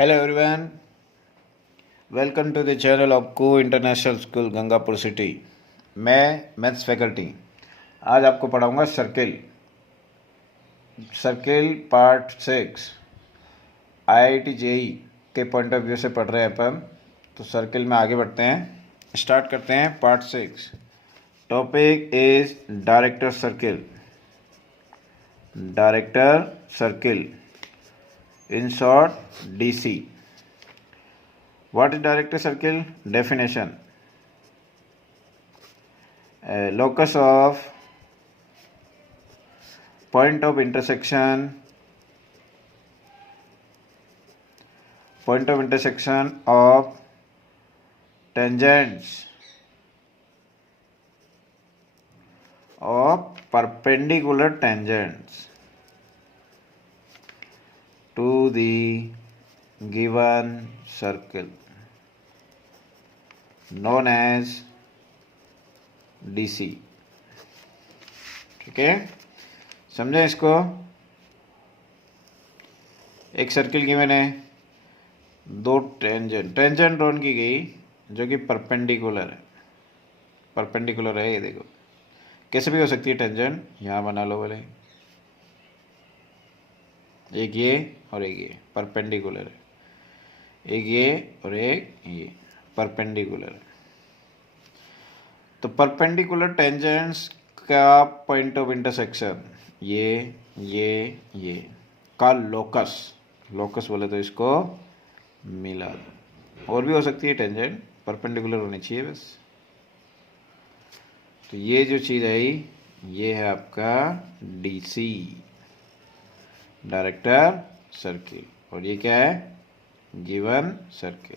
Hello everyone, welcome to the channel of को international school Gangapur city. मैं maths faculty आज आपको पढ़ाऊंगा सर्किल पार्ट 6। आईआईटी जेई के पॉइंट ऑफ व्यू से पढ़ रहे हैं अपन, तो सर्किल में आगे बढ़ते हैं। स्टार्ट करते हैं part 6। Topic is director circle, in short DC. What is director circle? Definition: a locus of point of intersection of tangents of perpendicular tangents to the given circle known as DC। ठीक है, समझे इसको। एक circle given है, दो tangent drawn की गई जो कि परपेंडिकुलर है। ये देखो कैसे भी हो सकती है टेंजेंट, यहाँ बना लो बोले, एक ये और एक ये परपेंडिकुलर है, एक ये और एक ये परपेंडिकुलर है। तो परपेंडिकुलर टेंजेंट्स का पॉइंट ऑफ इंटरसेक्शन ये का लोकस बोले तो इसको मिला दो। और भी हो सकती है टेंजेंट, परपेंडिकुलर होनी चाहिए बस। तो ये जो चीज़ है ये है आपका DC, डायरेक्टर सर्किल, और ये क्या है, given circle.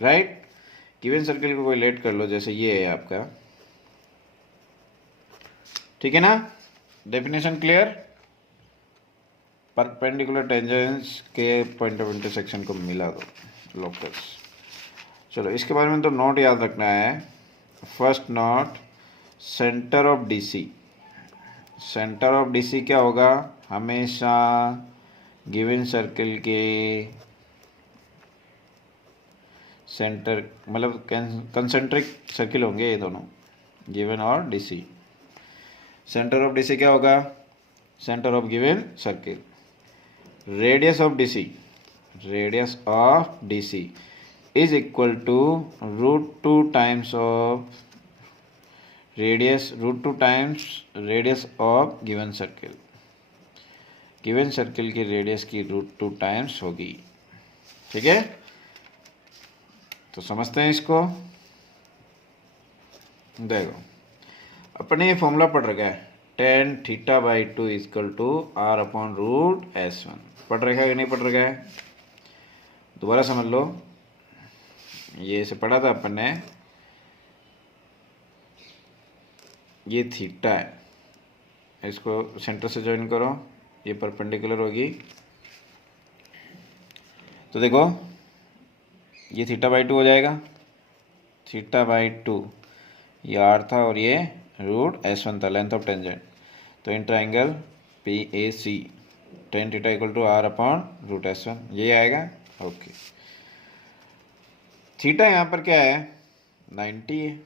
Right, given circle को कोई लेट कर लो, जैसे ये है आपका। ठीक है ना, डेफिनेशन क्लियर। परपेंडिकुलर टेंजेंट्स के पॉइंट ऑफ इंटरसेक्शन को मिला दो, लोकस। चलो इसके बारे में तो नोट याद रखना है। First note, centre of DC क्या होगा, हमेशा गिवन सर्किल के सेंटर, मतलब कंसेंट्रिक सर्किल होंगे ये दोनों, गिवन और DC। सेंटर ऑफ DC क्या होगा, centre of given circle. Radius of DC is equal to √2 times of radius of given circle की रेडियस की √2 टाइम्स होगी। ठीक है, तो समझते हैं इसको। देखो अपने ये फॉर्मूला पढ़ रखा है, tan θ/2 इक्वल टू R/√S1। पढ़ रखा है कि नहीं पढ़ रखा है, दोबारा समझ लो। ये से पढ़ा था अपन ने, ये थीटा है, इसको सेंटर से ज्वाइन करो, ये परपेंडिकुलर होगी। तो देखो ये θ/2 हो जाएगा, θ/2 ये R था और ये √S1 था, लेंथ ऑफ टेंजेंट। तो in triangle PAC tan θ equal to R/√S1 ये आएगा। ओके, थीटा यहाँ पर क्या है, 90 है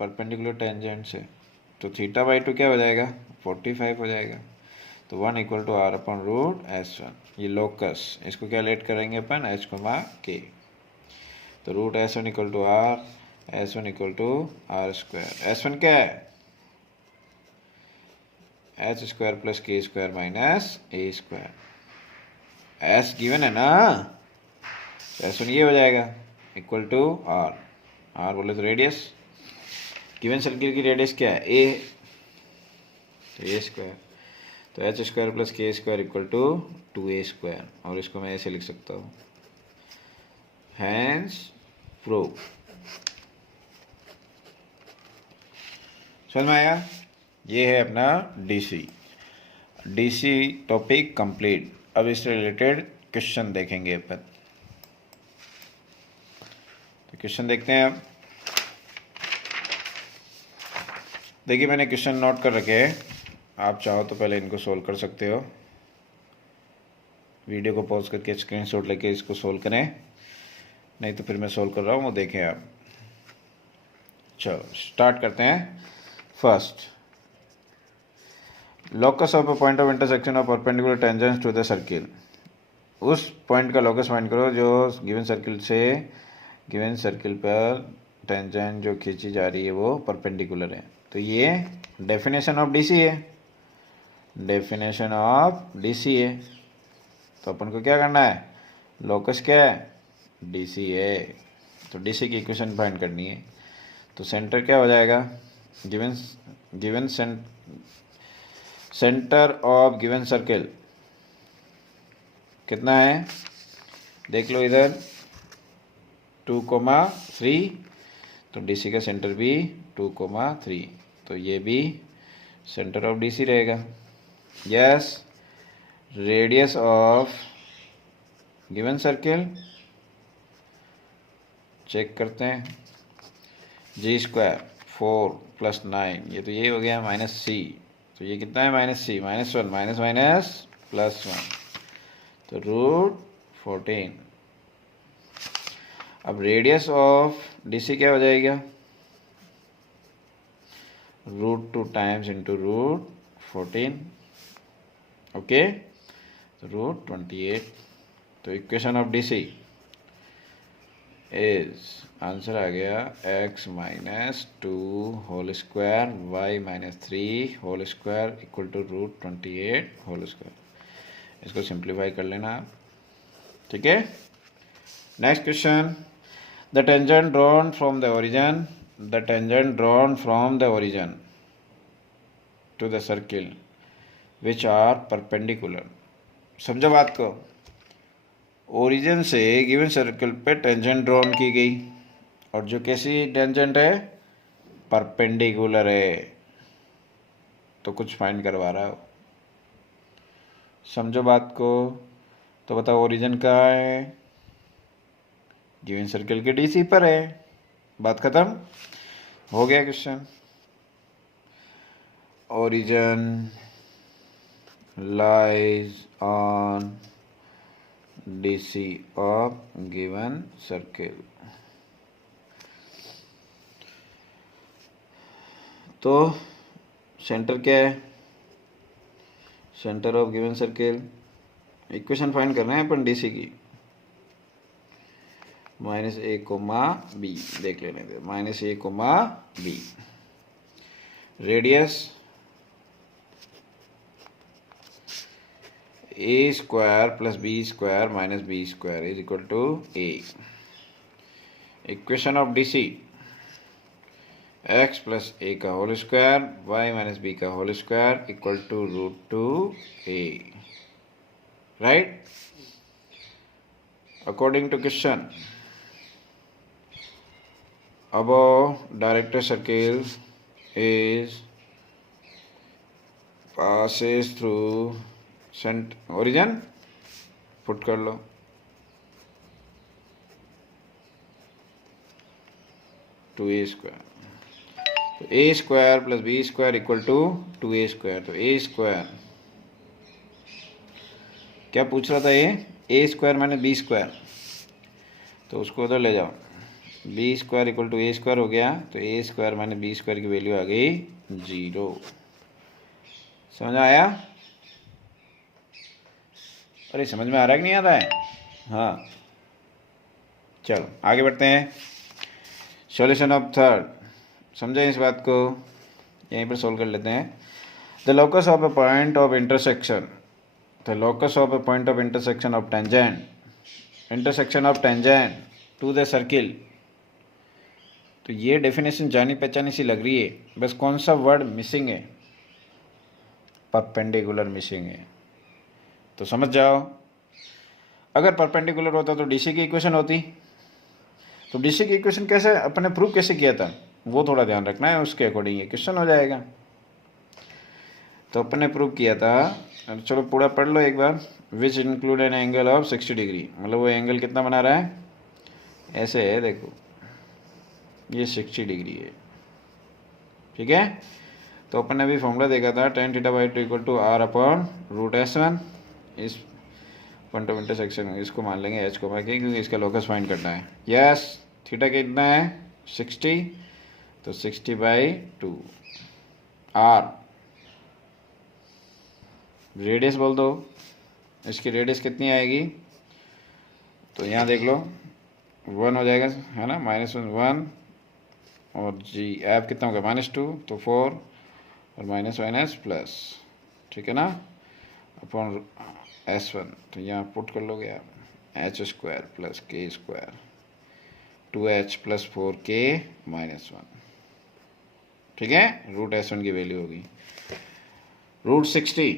परपेंडिकुलर टेंजेंट से, तो θ/2 क्या हो जाएगा, 45 हो जाएगा। तो 1 इक्वल टू R/√S1, ये लोकस, इसको क्या लेट करेंगे अपन, H, K। तो √S1 equal to R, S1 equal to R²। S1 क्या है, H² + K² - A²। S given है ना, S1 ये हो जाएगा इक्वल टू R बोले तो रेडियस, गिवन सर्किल की रेडियस क्या है, A, तो A²। तो H² + K² equal to 2A², और इसको मैं ऐसे लिख सकता हूँ, हैंस प्रूव। समझ में आया, ये है अपना DC टॉपिक कंप्लीट। अब इससे रिलेटेड क्वेश्चन देखेंगे अपन। तो क्वेश्चन देखते हैं अब। देखिए मैंने क्वेश्चन नोट कर रखे हैं, आप चाहो तो पहले इनको सोल्व कर सकते हो। वीडियो को पॉज करके स्क्रीनशॉट लेके इसको सोल्व करें, नहीं तो फिर मैं सोल्व कर रहा हूँ वो देखें आप। चलो स्टार्ट करते हैं। First, locus of a point of intersection of perpendicular tangents to the circle. उस पॉइंट का लोकस फाइंड करो जो गिवन सर्किल से गिवन सर्किल पर टेंजेंट जो खींची जा रही है वो परपेंडिकुलर है। तो ये डेफिनेशन ऑफ डीसी है, डेफिनेशन ऑफ डीसी है। तो अपन को क्या करना है, लोकस क्या है, डीसी है। तो डीसी की इक्वेशन फाइंड करनी है। तो सेंटर क्या हो जाएगा, given given centre of given circle कितना है, देख लो इधर 2,3। तो डीसी का सेंटर भी 2,3, तो ये भी सेंटर ऑफ डीसी रहेगा। Yes, radius of given circle check करते हैं, जी स्क्वायर 4 + 9, ये तो ये हो गया -c। तो ये कितना है, -c, -1 माइनस माइनस +1, तो √14। अब रेडियस ऑफ डीसी क्या हो जाएगा, √2 टाइम्स इंटू √14, ओके, तो √28। तो equation of DC is, answer आ गया x - 2 whole square y - 3 whole square equal to √28 whole square. इसको सिंप्लीफाई कर लेना आप, ठीक है। Next question, the tangent drawn from the origin, the tangent drawn from the origin to the circle which are perpendicular. समझो बात को, origin से गिवन सर्कल पे टेंजेंट ड्रॉन की गई, और जो कैसी टेंजेंट है, परपेंडिकुलर है। तो कुछ फाइंड करवा रहा हो, समझो बात को। तो बताओ ओरिजिन कहाँ है, गिवन सर्कल के डीसी पर है, बात खत्म, हो गया question. Origin lies on DC of given circle। तो सेंटर क्या है, centre of given circle, equation find कर रहे हैं अपन DC की, -a, b, देख लेने दे, -a, b। Radius a square plus b square minus b square is equal to a। Equation of DC, x plus a का whole square y minus b का whole square equal to √2a, right. According to question, above directed circle is passes through origin, put कर लो, two a square. तो a square plus b square equal to 2a square. तो a square क्या पूछ रहा था, ये a square माने b स्क्वायर, तो उसको उधर ले जाओ, b square equal to a square हो गया। तो a स्क्वायर माने b स्क्वायर की वैल्यू आ गई 0। समझ आया, अरे समझ में आ रहा है कि नहीं आ रहा है, हाँ। चलो आगे बढ़ते हैं, सॉल्यूशन ऑफ थर्ड, समझे इस बात को, यहीं पर सोल्व कर लेते हैं। The locus of a point of intersection, the locus of a point of intersection of tangent, intersection of tangent to the circle. तो ये डेफिनेशन जानी पहचानी सी लग रही है, बस कौन सा वर्ड मिसिंग है, परपेंडिकुलर मिसिंग है। तो समझ जाओ, अगर परपेंडिकुलर होता तो डीसी की इक्वेशन होती। तो डीसी की इक्वेशन कैसे अपने प्रूव कैसे किया था, वो थोड़ा ध्यान रखना है, उसके अकॉर्डिंग ये क्वेश्चन हो जाएगा। तो अपने प्रूव किया था, चलो पूरा पढ़ लो एक बार। Which include an angle of 60 degree, मतलब वो एंगल कितना बना रहा है, ऐसे है देखो, ये 60 डिग्री है, ठीक है। तो अपन ने अभी फॉर्मूला देखा था, tan θ/2 = r/√s1। इस पॉइंट ऑफ इंटरसेक्शन, इसको मान लेंगे एच को क्योंकि इसका लोकस फाइंड करना है। यस, थीटा कितना है 60, तो 60/2। आर रेडियस बोल दो, इसकी रेडियस कितनी आएगी, तो यहाँ देख लो 1 हो जाएगा है ना, -1 और जी ऐप कितना होगा -2, तो 4 और माइनस माइनस प्लस, ठीक है ना, अपॉन S1, तो यहाँ पुट कर लोगे आप h² + k², 2h + 4k - 1, ठीक है। √S1 की वैल्यू होगी √60,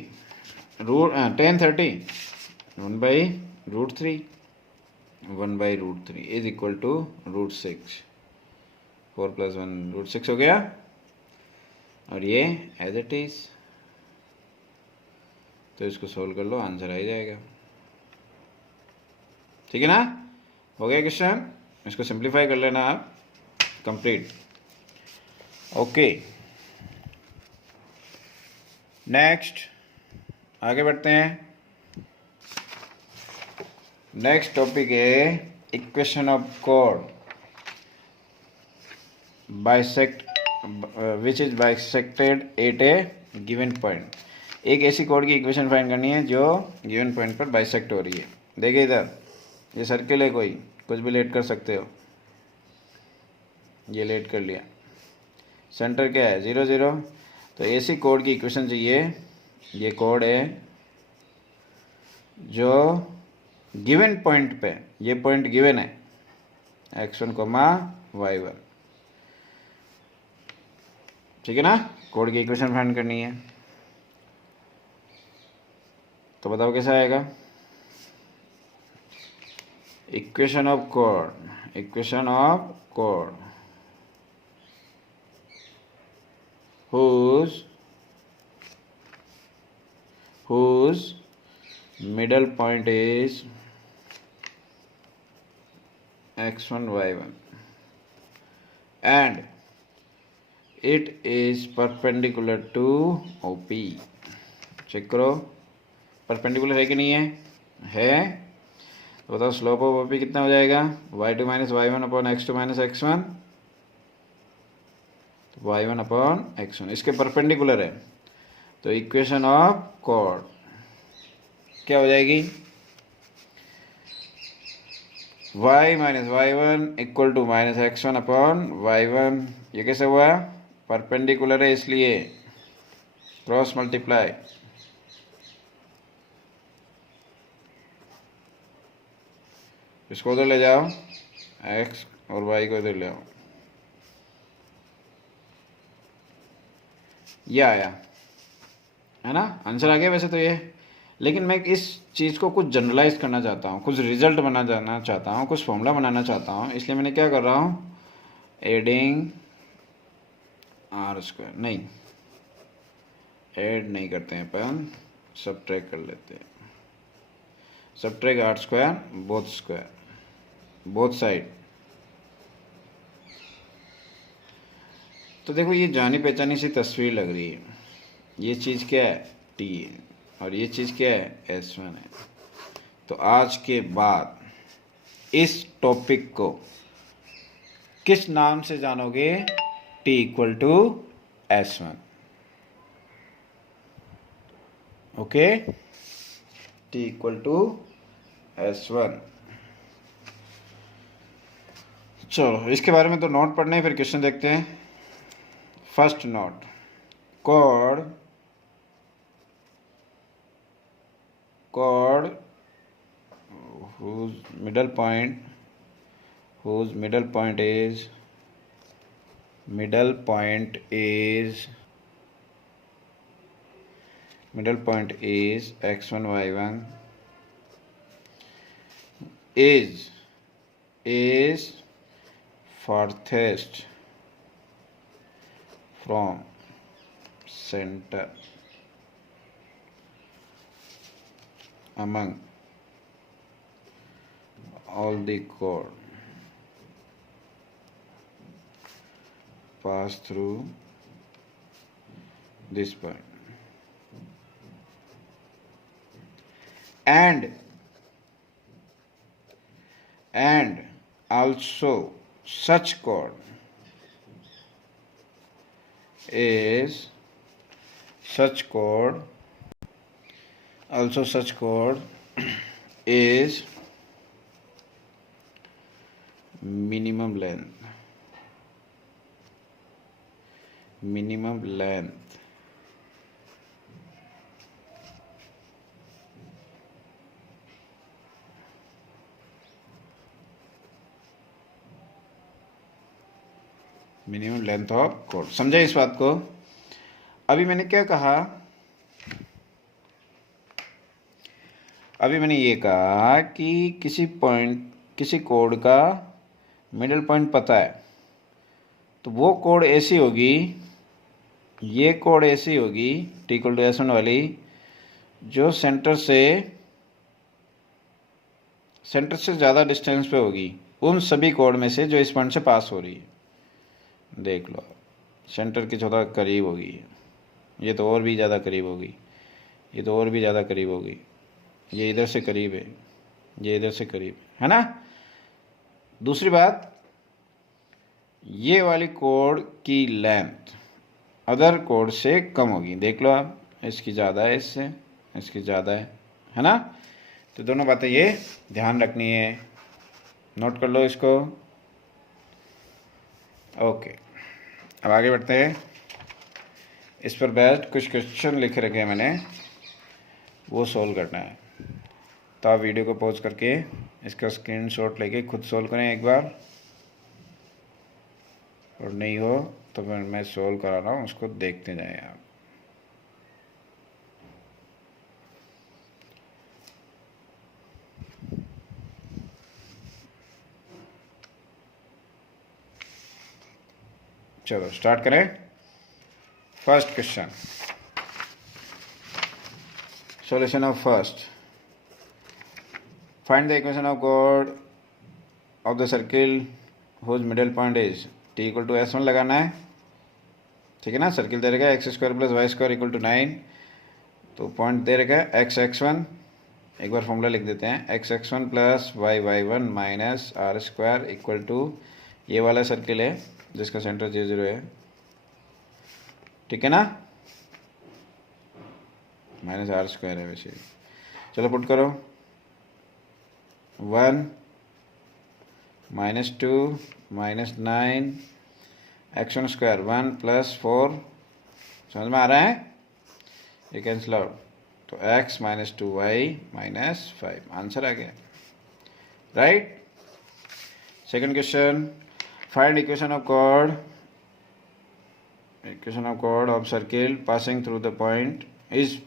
tan 30 1/√3, 1/√3 इज इक्वल टू √6, 4 + 1 √6 हो गया, और ये एज इट इज, तो इसको सोल्व कर लो, आंसर आ ही जाएगा, ठीक है ना। हो गया क्वेश्चन, इसको सिंप्लीफाई कर लेना आप, कंप्लीट। ओके, नेक्स्ट आगे बढ़ते हैं। नेक्स्ट टॉपिक है equation of cord bisect which is bisected eight A given point. एक ऐसी कॉर्ड की इक्वेशन फाइंड करनी है जो गिवन पॉइंट पर बाइसेक्ट हो रही है। देखिए इधर ये सर्किल है, कोई कुछ भी लेट कर सकते हो, ये लेट कर लिया, सेंटर क्या है 0 0, तो ऐसी कॉर्ड की इक्वेशन चाहिए। ये कॉर्ड है जो गिवन पॉइंट पे, ये पॉइंट गिवन है x1, y1, ठीक है ना। कॉर्ड की इक्वेशन फाइंड करनी है, तो बताओ कैसा आएगा। Equation of chord, equation of chord whose middle point is x1 y1 and it is perpendicular to OP। Check करो परपेंडिकुलर है कि नहीं है, तो बताओ स्लोप ऑफ OP कितना हो जाएगा, y2 - y1 upon x2 - x1, तो y1 अपॉन x1 इसके परपेंडिकुलर है, तो इक्वेशन ऑफ कॉर्ड क्या हो जाएगी, y - y1 equal to -x1 upon y1। ये कैसे हुआ, परपेंडिकुलर है इसलिए क्रॉस मल्टीप्लाई, इसको उधर ले जाओ, x और y को इधर ले आओ, ये आया है ना, आंसर आ गया वैसे तो ये। लेकिन मैं इस चीज़ को कुछ जनरलाइज करना चाहता हूँ, कुछ रिजल्ट बनाना चाहता हूँ, कुछ फॉर्मूला बनाना चाहता हूँ, इसलिए मैंने क्या कर रहा हूँ, एडिंग r², नहीं ऐड नहीं करते हैं अपन, सब्ट्रैक्ट कर लेते हैं, सब्ट्रैक्ट r² बोथ साइड। तो देखो ये जानी पहचानी सी तस्वीर लग रही है, ये चीज़ क्या है t है और ये चीज़ क्या है S1 है। तो आज के बाद इस टॉपिक को किस नाम से जानोगे, t = S1, okay, t = S1। चलो इसके बारे में तो नोट पढ़ने हैं, फिर क्वेश्चन देखते हैं। First note, chord whose middle point is x1 y1 is farthest from center among all the chord pass through this point and and also such chord is minimum length. Minimum length of code. समझे इस बात को? अभी मैंने क्या कहा? अभी मैंने ये कहा कि किसी कोड का मिडिल पॉइंट पता है, तो वो कोड ऐसी होगी, ये कोड ऐसी होगी t इक्वल टू S1 वाली, जो सेंटर से ज़्यादा डिस्टेंस पे होगी उन सभी कोड में से जो इस पॉइंट से पास हो रही है। देख लो, सेंटर की थोड़ा करीब होगी, ये तो और भी ज़्यादा करीब होगी, ये तो और भी ज़्यादा करीब होगी, ये इधर से करीब है, ये इधर से करीब है ना। दूसरी बात, ये वाली कोड की लेंथ अदर कोड से कम होगी। देख लो आप, इसकी ज़्यादा है, इसकी ज़्यादा है ना। तो दोनों बातें ये ध्यान रखनी है, नोट कर लो इसको। ओके, अब आगे बढ़ते हैं। इस पर बेस्ड कुछ क्वेश्चन लिख रखे हैं मैंने, वो सोल्व करना है। तो आप वीडियो को पॉज करके इसका स्क्रीनशॉट लेके खुद सोल्व करें एक बार, और नहीं हो तो फिर मैं सोल्व करा रहा हूँ, उसको देखते जाएं आप। चलो स्टार्ट करें। First question, solution of first, find the equation of कोड of the circle whose middle point is t equal to S1 लगाना है, ठीक है ना। सर्किल दे रखा है x² plus y² equal to 9, तो पॉइंट दे रखा है x(x1), एक बार फॉर्मूला लिख देते हैं, x(x1) plus y(y1) minus r² equal to, ये वाला सर्किल है जिसका सेंटर 0 है, ठीक है ना, माइनस r² है वैसे। चलो पुट करो, 1 माइनस 2 माइनस 9 x1² 1 प्लस 4, समझ में आ रहा है? ये कैंसिल आउट, तो x minus 2y minus 5, answer आ गया, right. Second question, find equation of कोड of circle passing through the point is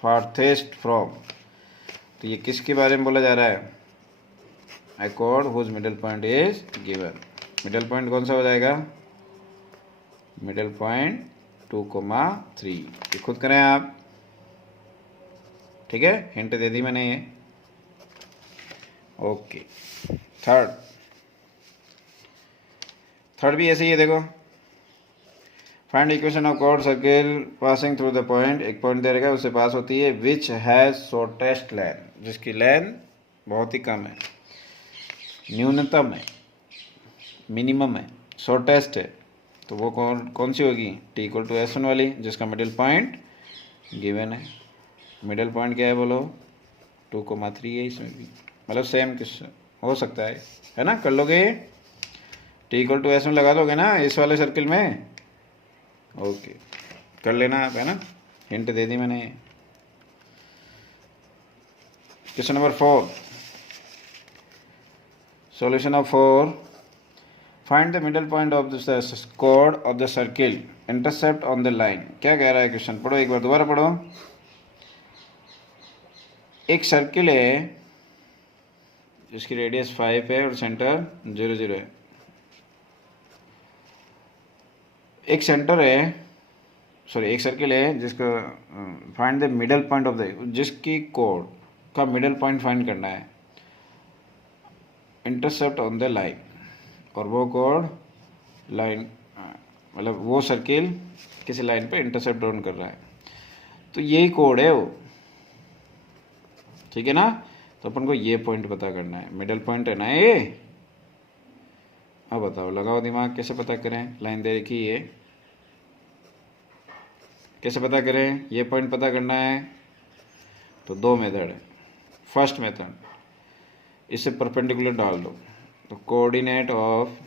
farthest from, तो ये किसके बारे में बोला जा रहा है? A chord whose middle point is given, middle point कौन सा हो जाएगा? मिडल पॉइंट 2,3, ये खुद करें आप, ठीक है, हिंट दे दी मैंने ये। ओके, थर्ड भी ऐसे ही है, देखो, find equation of code circle passing through the point, एक पॉइंट दे रखा है उससे पास होती है, विच हैज शॉर्टेस्ट लेंथ, जिसकी लेंथ बहुत ही कम है, न्यूनतम है, मिनिमम है, शॉर्टेस्ट है, तो वो कौन सी होगी? t इक्वल टू S1 वाली, जिसका मिडिल पॉइंट गिवन है। मिडिल पॉइंट क्या है बोलो? 2,3 है इसमें भी, मतलब सेम क्वेश्चन हो सकता है ना। कर लोगे, t इक्वल टू S1 लगा दोगे ना इस वाले सर्किल में, ओके, कर लेना आप, है ना, हिंट दे दी मैंने। Question number 4, solution of 4, find the middle point of the chord of the circle intercept on the line। क्या कह रहा है क्वेश्चन? पढ़ो एक बार, दोबारा पढ़ो। एक सर्किल है जिसकी रेडियस 5 है और सेंटर 0 0 है। एक सेंटर है, सॉरी, एक सर्किल है जिसका find the middle point of the, जिसकी कोड का मिडल पॉइंट फाइंड करना है, इंटरसेप्ट ऑन द लाइन, और वो कोड लाइन, मतलब वो सर्किल किसी लाइन पे इंटरसेप्ट ऑन कर रहा है, तो यही कोड है वो, ठीक है ना। तो अपन को ये पॉइंट पता करना है, मिडल पॉइंट है ना ये। अब बताओ, लगाओ दिमाग, कैसे पता करें? लाइन दे रखी है, कैसे पता करें? ये पॉइंट पता करना है तो दो मेथड है। फर्स्ट मेथड, इसे परपेंडिकुलर डाल दो, तो coordinate of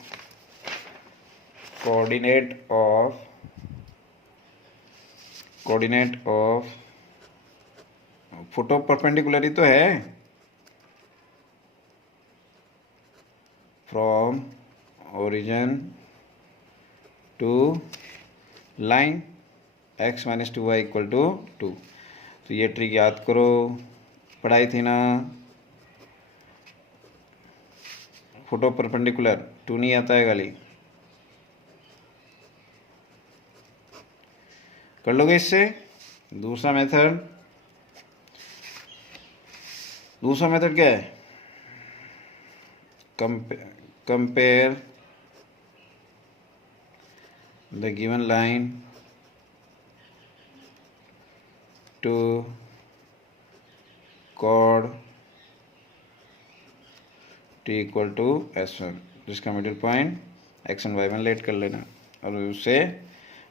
foot of perpendicular ही तो है, from origin to line x minus 2y equal to 2। तो ये ट्रिक याद करो, पढ़ाई थी ना। फुट ऑफ परपेंडिकुलर 2 नहीं आता है गाली, कर लोगे इससे। दूसरा मेथड क्या है? Compare the given line to chord t equal to S1, जिसका middle point x1 y1 late कर लेना, और उससे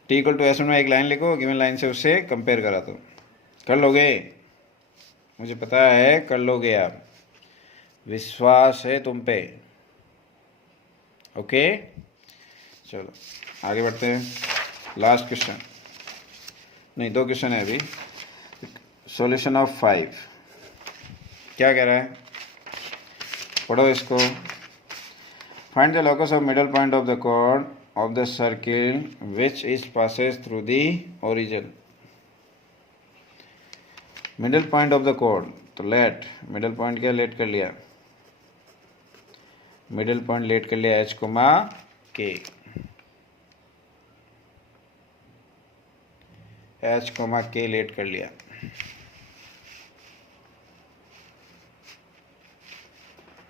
t इक्वल टू S1 में एक लाइन लिखो, गिवन लाइन से उससे कंपेयर करा दो। कर लोगे? मुझे पता है कर लोगे आप, विश्वास है तुम पे। ओके, चलो आगे बढ़ते हैं। लास्ट क्वेश्चन, नहीं 2 क्वेश्चन है अभी। सॉल्यूशन ऑफ 5 क्या कह रहा है, पढ़ो इसको। Find the locus of middle point of the chord of the circle which is passes through the origin. Middle point of the chord, तो लेट मिडल पॉइंट क्या लेट कर लिया, मिडल पॉइंट लेट कर लिया h comma k, h comma k let कर लिया।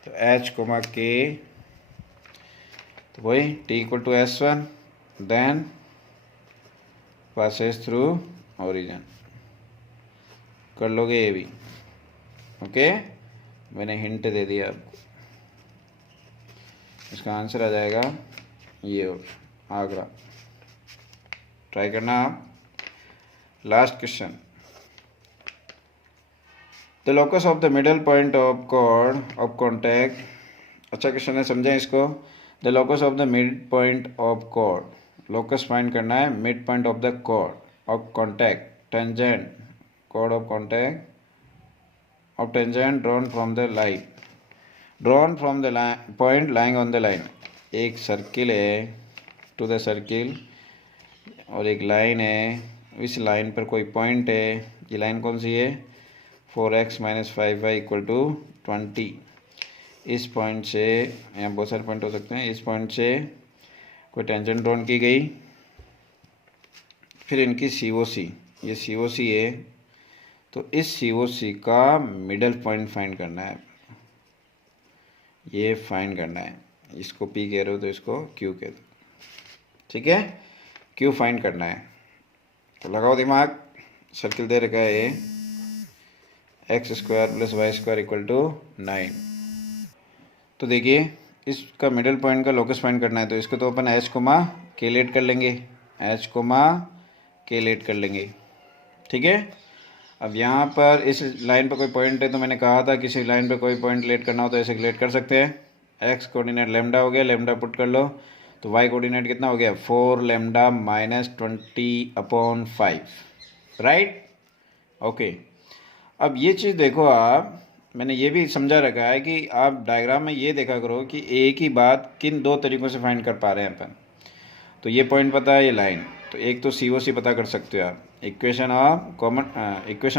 तो h comma k, तो वही t equal to S1 then passes through origin. कर लोगे ये भी? ओके, मैंने हिंट दे दिया आपको। इसका आंसर आ जाएगा ये, और आगरा। ट्राई करना आप। Last question, the locus of the middle point of chord of contact. अच्छा क्वेश्चन है, समझें इसको। The locus of the mid point of chord, locus find करना है mid point of the chord of contact tangent, chord of contact of tangent drawn from the point lying on the line। एक circle है to the circle, और एक line है, इस line पर कोई पॉइंट है। ये लाइन कौन सी है? 4x minus 5y equal to 20। इस पॉइंट से, यहाँ बहुत सारे पॉइंट हो सकते हैं, इस पॉइंट से कोई टेंजेंट ड्रॉन की गई, फिर इनकी COC, ये COC है, तो इस COC का मिडल पॉइंट फाइंड करना है, ये फाइंड करना है। इसको P कह रहे हो तो इसको Q कह दो, ठीक है? Q फाइंड करना है, तो लगाओ दिमाग। सर्किल दे रखा है ये, x square plus y square equal to 9। तो देखिए, इसका मिडल पॉइंट का लोकस फाइंड करना है, तो इसको तो अपन h कोमा k लेट कर लेंगे, h कोमा k लेट कर लेंगे, ठीक है? अब यहाँ पर इस लाइन पर कोई पॉइंट है, तो मैंने कहा था किसी लाइन पर कोई पॉइंट लेट करना हो तो ऐसे लेट कर सकते हैं। x कोऑर्डिनेट लेमडा हो गया, लेमडा पुट कर लो, तो y कोऑर्डिनेट कितना हो गया? 4 लेमडा माइनस 20/5, राइट? ओके, अब ये चीज़ देखो आप, मैंने ये भी समझा रखा है कि आप डायग्राम में ये देखा करो कि एक ही बात किन 2 तरीक़ों से फाइंड कर पा रहे हैं अपन। तो ये पॉइंट पता है, ये लाइन, तो एक तो COC पता कर सकते हो आप, equation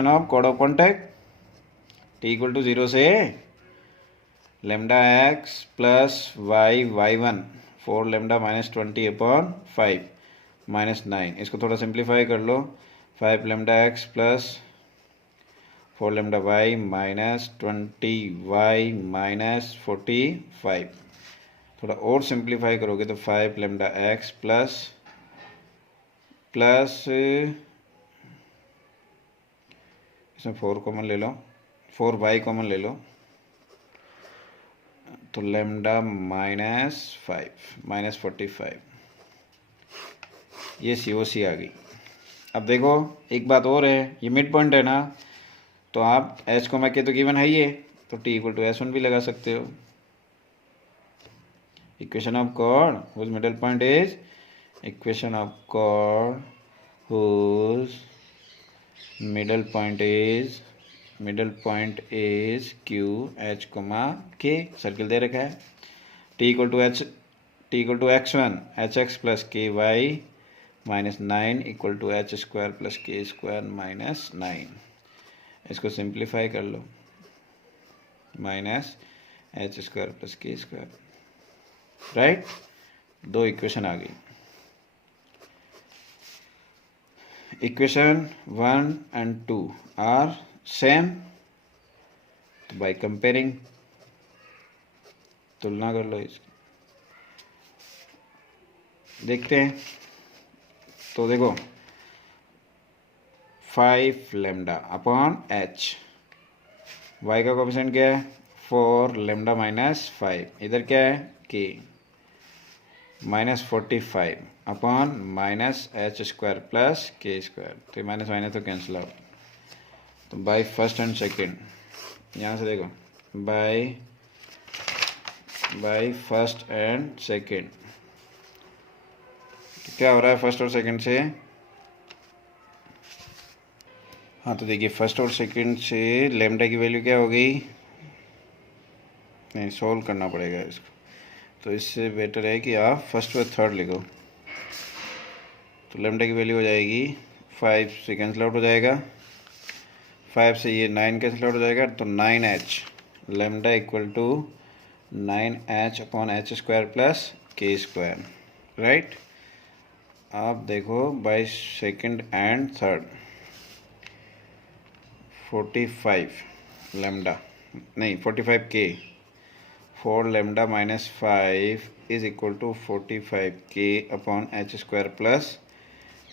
of chord of contact t equal to 0 से lambda x plus y1 4 lambda minus 20/5 minus 9। इसको थोड़ा सिंप्लीफाई कर लो, 5 lambda x plus 4 lambda y minus 20y minus 45। थोड़ा और सिंप्लीफाई करोगे तो 5 लेमडा x प्लस इसमें 4 कॉमन ले लो, 4y कॉमन ले लो, तो लेमडा -45 ये COC आ गई। अब देखो एक बात और है, ये मिड पॉइंट है ना, तो आप H को के तो गिवन है ही है, तो T = S1 भी लगा सकते हो। Equation of chord whose middle point is equation of chord whose middle point is Q H, K, circle दे रखा है। T = x1 HX + KY -9 = H² + K² -9। इसको सिंप्लीफाई कर लो, -H² + K², राइट। दो इक्वेशन आ गई। इक्वेशन 1 and 2 आर सेम, तो by comparing तुलना कर लो इसकी, देखते हैं। तो देखो 5 लेमडा अपॉन H, y का कोफिशिएंट क्या है 4 लेमडा -5, इधर क्या है K, -45 अपॉन -H² + K², तो माइनस माइनस तो कैंसिल आउट। तो बाय फर्स्ट एंड सेकेंड, यहाँ से देखो बाय फर्स्ट एंड सेकेंड, तो क्या हो रहा है फर्स्ट और सेकेंड से। हाँ तो देखिए फर्स्ट और सेकेंड से लेमडा की वैल्यू क्या हो गई, नहीं सॉल्व करना पड़ेगा इसको, तो इससे बेटर है कि आप फर्स्ट व थर्ड लिखो। तो लेमडा की वैल्यू हो जाएगी 5 से कैंसिल आउट हो जाएगा, 5 से ये 9 कैंसिल आउट हो जाएगा, तो 9H lambda = 9H upon H² + K², right. आप देखो by second and third 45 lambda नहीं 45K, 4 lambda -5 = 45K upon H² +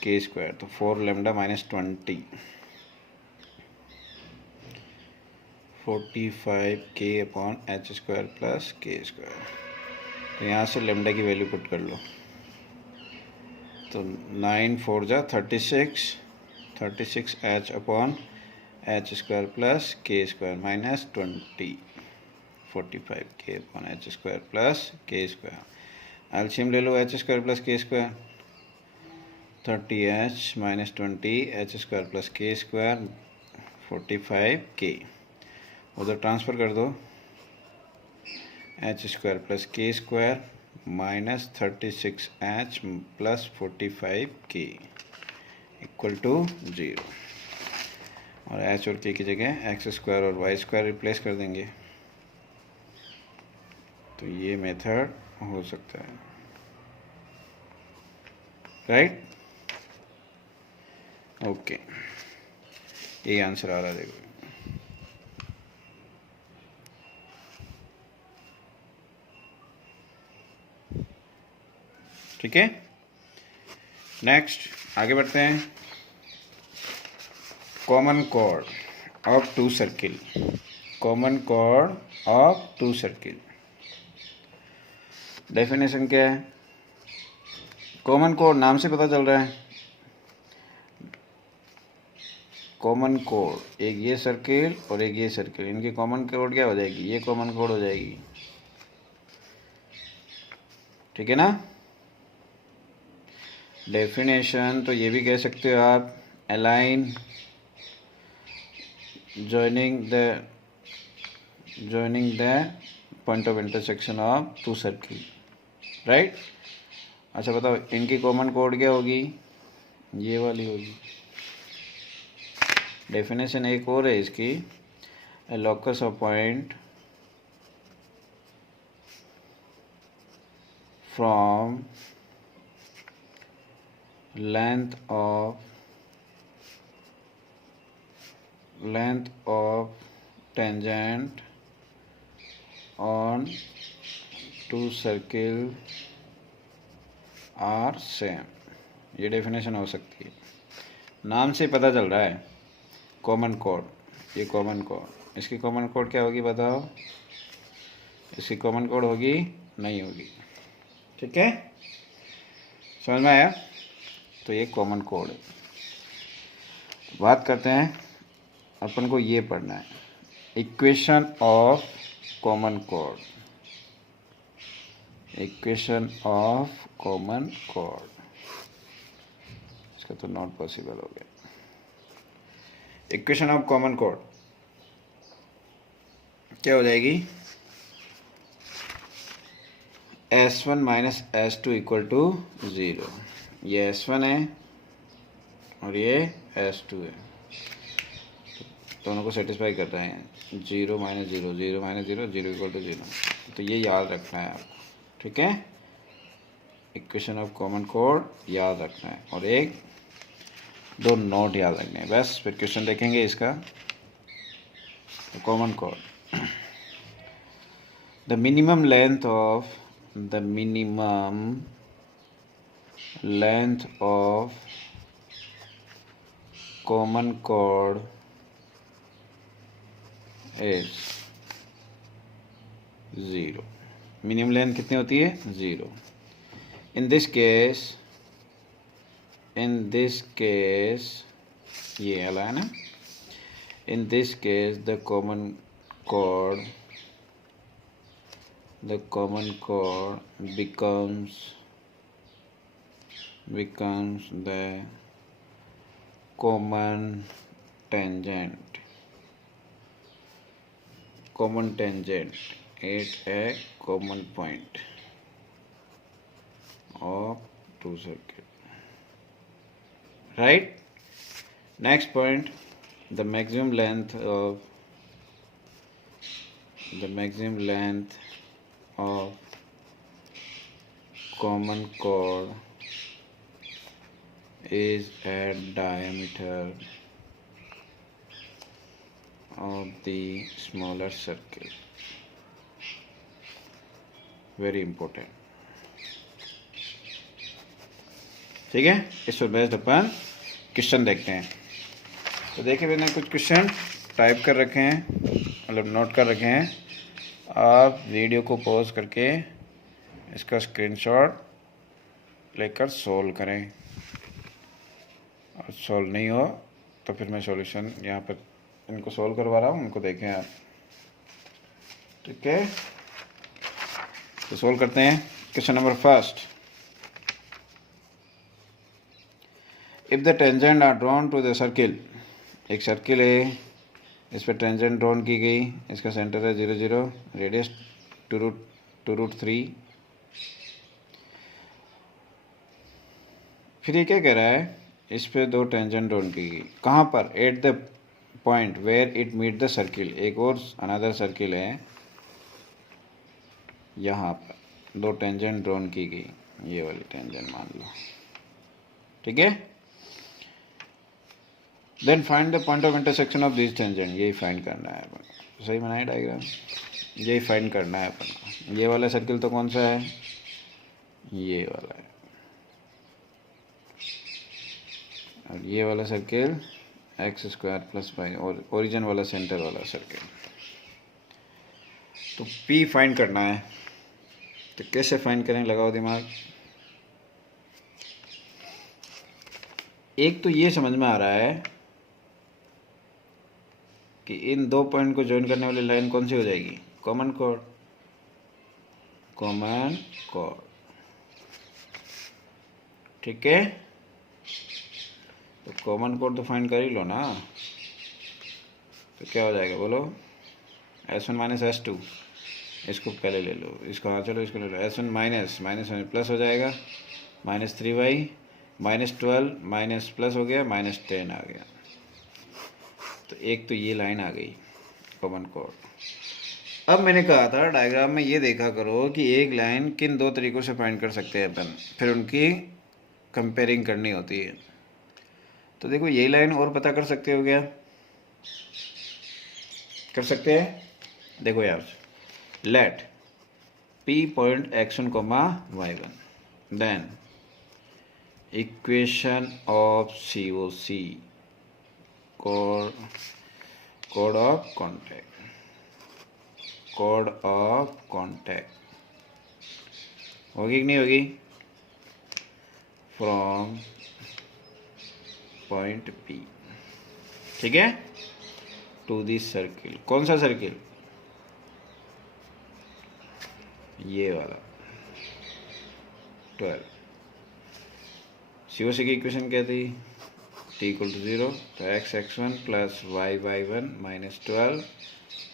K², तो 4 lambda -20 45K upon H² + K², तो यहाँ से लेमडा की वैल्यू पुट कर लो, तो 9 4 जा 36H upon H² + K² -20, 45K upon H² + K²। LCM ले लो H² + K², 30H -20 H² + K², 45K, उधर ट्रांसफ़र कर दो, H² + K² -36H + 45K = 0, और H और K की जगह x² और y² रिप्लेस कर देंगे, तो ये मेथड हो सकता है, राइट। ओके, ये आंसर आ रहा है देखो। ठीक है, नेक्स्ट आगे बढ़ते हैं। Common chord of two circle, common chord of two circle, definition क्या है। कॉमन कॉर्ड नाम से पता चल रहा है, कॉमन कॉर्ड एक ये सर्किल और एक ये सर्किल, इनकी कॉमन कॉर्ड क्या हो जाएगी, ये कॉमन कॉर्ड हो जाएगी, ठीक है ना। डेफिनेशन तो ये भी कह सकते हो आप, align joining the point of intersection of two circle, right. अच्छा बताओ इनकी कॉमन कोड क्या होगी, ये वाली होगी। डेफिनेशन एक और है इसकी, a locus of point from length of tangent on two circle are same, ये डेफिनेशन हो सकती है। नाम से पता चल रहा है कॉमन कोड, ये कॉमन कोड, इसकी कॉमन कोड क्या होगी बताओ, इसकी कॉमन कोड होगी नहीं होगी, ठीक है, समझ में आया। तो ये कॉमन कोड है। बात करते हैं, अपन को ये पढ़ना है equation of common code, equation of common code. इसका तो नॉट पॉसिबल हो गया। इक्वेशन ऑफ कॉमन कोड क्या हो जाएगी, S1 minus S2 equal to 0। ये S1 है और ये S2 है, दोनों को सेटिस्फाई कर रहे हैं। 0 माइनस 0, 0 माइनस 0, 0 इक्वल टू 0। तो ये याद रखना है आपको, ठीक है। इक्वेशन ऑफ कॉमन कोड याद रखना है और एक दो नोट याद रखने हैं बस। फिर क्वेश्चन देखेंगे इसका। Common code, the minimum length of common code is 0। Minimum length कितनी होती है, 0। इन दिस केस ये वाला है ना, in this case the common code becomes the common tangent at a common point of two circuits, right? Next point, the maximum length of common chord is at diameter of the smaller circle. Very important, ठीक है। इस पर based अपन question देखते हैं। तो देखिए मैंने कुछ क्वेश्चन टाइप कर रखे हैं, मतलब नोट कर रखे हैं। आप वीडियो को पॉज करके इसका स्क्रीनशॉट लेकर सोल्व करें, और सोल्व नहीं हो तो फिर मैं सॉल्यूशन यहाँ पर इनको सोल्व करवा रहा हूँ, उनको देखें आप, ठीक है। तो सोल्व करते हैं। Question number first, if the tangent are drawn to the circle, एक सर्किल है, इस पर टेंजेंट ड्रॉन की गई, इसका सेंटर है 0 0, रेडियस 2√3। फिर ये क्या कह रहा है, इस पे दो टेंजेंट ड्रॉन की गई, कहाँ पर, at the point where it meet the circle. एक और अनदर सर्किल है, यहाँ पर दो टेंजेंट ड्रॉन की गई, ये वाली टेंजेंट मान लो, ठीक है। Then find the point of intersection of this tangent, यही फाइंड करना है अपन को। सही बनाया डायग्राम, यही फाइंड करना है अपन को। ये वाला सर्किल तो कौन सा है, ये वाला है, और ये वाला सर्किल x² + 5 और ओरिजिन वाला सेंटर वाला सर्किल। तो P फाइंड करना है, तो कैसे फाइंड करें, लगाओ दिमाग। एक तो ये समझ में आ रहा है कि इन दो पॉइंट को ज्वाइन करने वाली लाइन कौन सी हो जाएगी, कॉमन कोड, ठीक है। तो कॉमन कोड तो फाइंड कर ही लो ना। तो क्या हो जाएगा बोलो, S1 माइनस S2, इसको पहले ले लो, इसको हाँ चलो इसको ले लो, S1 माइनस प्लस हो जाएगा, -3y, -12 माइनस प्लस हो गया, -10 आ गया। तो एक तो ये लाइन आ गई कॉमन कोड। अब मैंने कहा था डायग्राम में ये देखा करो कि एक लाइन किन दो तरीकों से फाइंड कर सकते हैं अपन, फिर उनकी कंपेयरिंग करनी होती है। तो देखो यही लाइन और पता कर सकते हो क्या, कर सकते हैं। देखो यार, late P point x1, y1, then equation of COC, code of कोड ऑफ कॉन्टैक्ट होगी कि नहीं होगी, फ्रॉम पॉइंट पी, ठीक है, टू दिस सर्किल। कौन सा सर्किल, ये वाला 12। COC की इक्वेशन क्या थी, t इक्वल टू 0, तो x1 plus y1 minus 12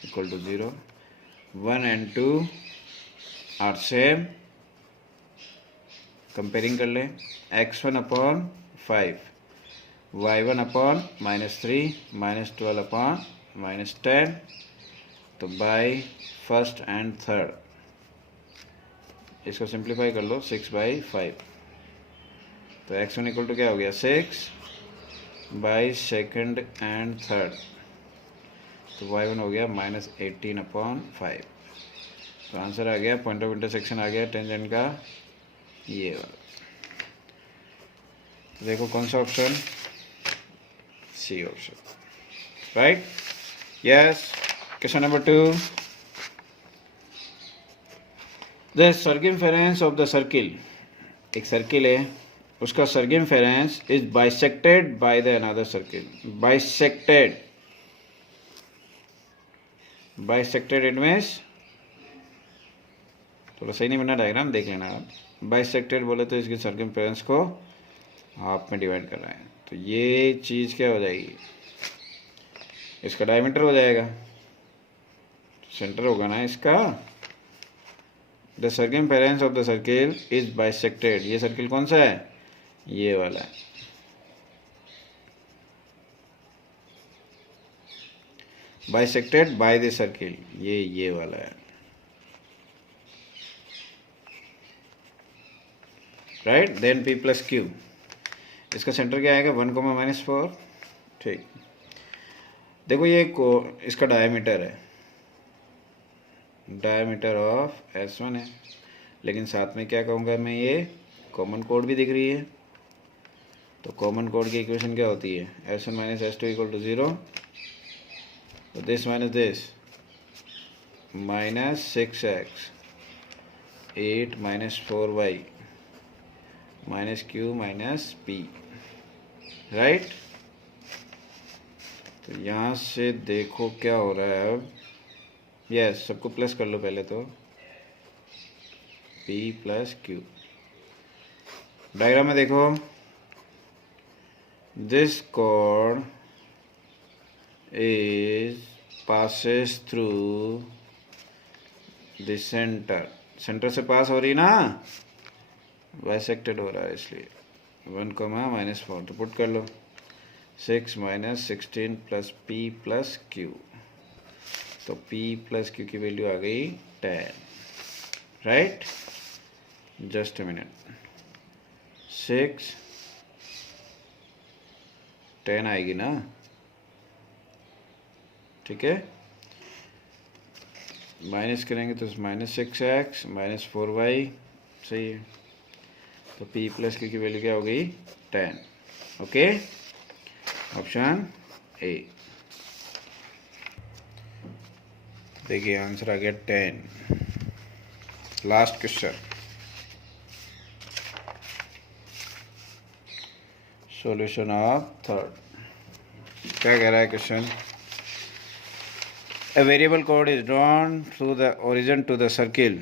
equal to 0। 1 and 2 are same, comparing कर लें, x1 upon 5, y1 upon minus 3, minus 12 upon minus 10, तो बाई फर्स्ट एंड थर्ड, इसको सिंप्लीफाई कर लो, 6/5, तो x1 इक्वल टू क्या हो गया, 6 बाई सेकेंड एंड थर्ड, तो y1 हो गया माइनस 18/5। तो आंसर आ गया, पॉइंट ऑफ इंटरसेक्शन आ गया टेंजेंट का ये वाला। देखो कौन सा option, C option, right, yes. Question number 2, the circumference of the circle, एक सर्किल है, उसका circumference is bisected by the another circle. Bisected, bisected it means, थोड़ा सही नहीं बना डायग्राम, देख लेना आप। बाइसेक्टेड बोले तो इसके सर्कमफेरेंस को हाफ में डिवाइड कर रहे हैं, तो ये चीज़ क्या हो जाएगी, इसका डायमीटर हो जाएगा, सेंटर होगा ना इसका। The circumference of the circle is bisected, ये सर्किल कौन सा है, ये वाला है। बाइसेक्टेड बाय द सर्किल, ये वाला है, right. Then P plus Q, इसका सेंटर क्या आएगा, 1, -4, ठीक। देखो ये इसका डायमीटर है, डायमीटर ऑफ S1 है, लेकिन साथ में क्या कहूँगा मैं, ये कॉमन कोड भी दिख रही है, तो कॉमन कोड की इक्वेशन क्या होती है, S1 minus S2 equal to 0, तो this minus this, minus 6x 8 minus 4y minus Q minus P, right. तो यहाँ से देखो क्या हो रहा है अब, यस, सबको प्लस कर लो पहले, तो P प्लस Q। डायग्राम में देखो, this cord is passes through the centre, centre से पास हो रही ना, बाइसेक्टेड हो रहा है इसलिए 1, -4, तो पुट कर लो, 6 minus 16 plus P plus Q, तो P प्लस Q की वैल्यू आ गई 10, राइट। जस्ट अ मिनट, 6 10 आएगी ना, ठीक है, माइनस करेंगे तो माइनस 6x माइनस 4y, सही है, तो P प्लस Q की वैल्यू क्या हो गई, 10, ओके, ऑप्शन ए। देखिए आंसर आ गया 10। Last question, solution of third, क्या कह रहा है question, a variable code is drawn through the origin to the circle,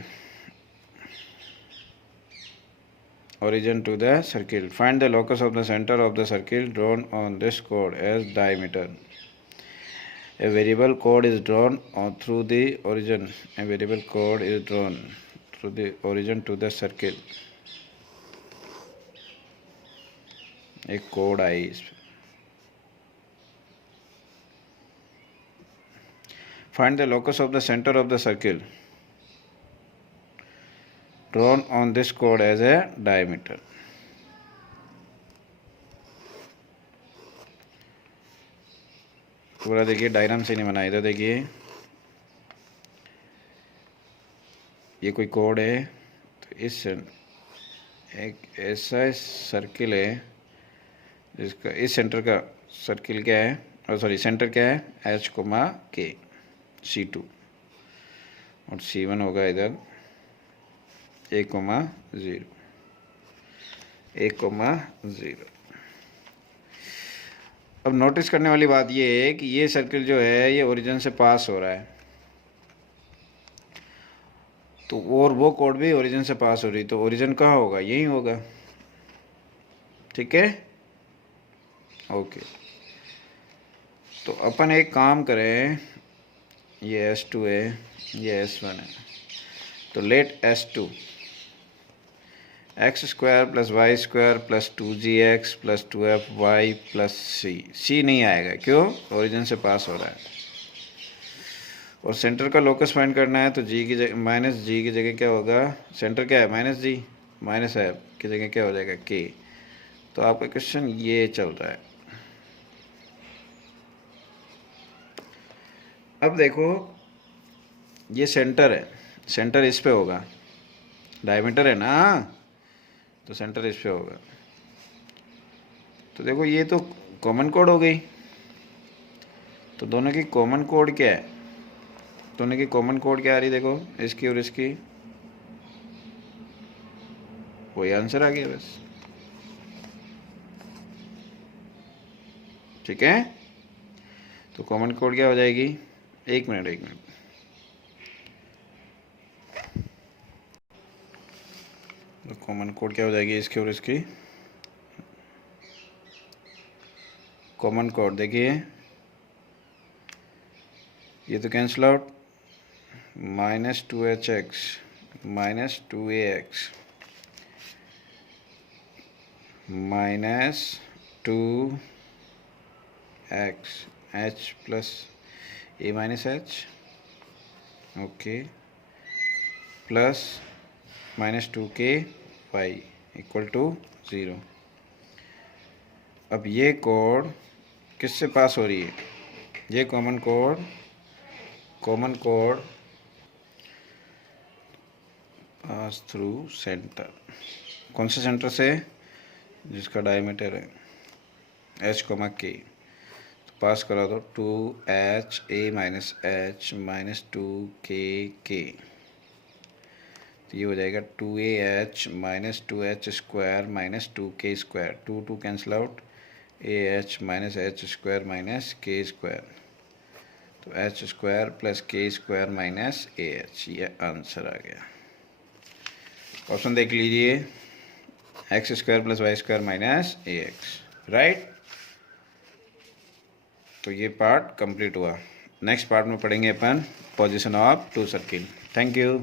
origin to the circle, find the locus of the center of the circle drawn on this code as diameter। A variable code is drawn through the origin, a variable code is drawn through the origin to the circle, एक code आई इस पे, find the locus of the center of the circle drawn on this code as a diameter। पूरा देखिए, diagram से नहीं बना, इधर देखिए, ये कोई कोड है, तो इस एक ऐसा सर्किल है जिसका इस सेंटर का सर्किल क्या है, और सॉरी सेंटर क्या है, H, K C2, और C1 होगा इधर 1,0, 1,0। अब नोटिस करने वाली बात ये है कि ये सर्किल जो है ये ओरिजिन से पास हो रहा है, तो और वो कोड भी ओरिजिन से पास हो रही, तो ओरिजिन कहाँ होगा, यही होगा। ठीक है, ओके। तो अपन एक काम करें, ये S2 है, ये S1 है, तो late S2 x² + y² + 2gx + 2fy + c नहीं आएगा, क्यों, ओरिजिन से पास हो रहा है। और सेंटर का लोकस फाइंड करना है, तो g की जगह -g की जगह क्या होगा, सेंटर क्या है -g, माइनस है की जगह क्या हो जाएगा k। तो आपका क्वेश्चन ये चल रहा है। अब देखो ये सेंटर है, सेंटर इस पे होगा, डायमीटर है ना, तो सेंटर इस पे होगा। तो देखो ये तो कॉमन कोड हो गई, तो दोनों की कॉमन कोड क्या है, दोनों की कॉमन कोड क्या आ रही, देखो इसकी और इसकी, वही आंसर आ गया बस। ठीक है, तो कॉमन कोड क्या हो जाएगी, एक मिनट, तो कॉमन कोड क्या हो जाएगी इसकी और इसकी, कॉमन कोड देखिए ये तो cancel out, -2hx -2ax -2x h + a - h, okay, plus -2k y = 0। अब ये कोड किससे पास हो रही है, ये common code pass through centre, कौन से सेंटर से, जिसका डायमीटर है h, k। तो पास करा दो 2h a - h -2k k, तो ये हो जाएगा 2ah - 2h² - 2k², 2 cancel out, ah - h² - k², तो h² + k² - ah, ये आंसर आ गया। ऑप्शन देख लीजिए, x² + y² - ax, राइट। तो ये पार्ट कंप्लीट हुआ। नेक्स्ट पार्ट में पढ़ेंगे अपन position of 2 circle. Thank you.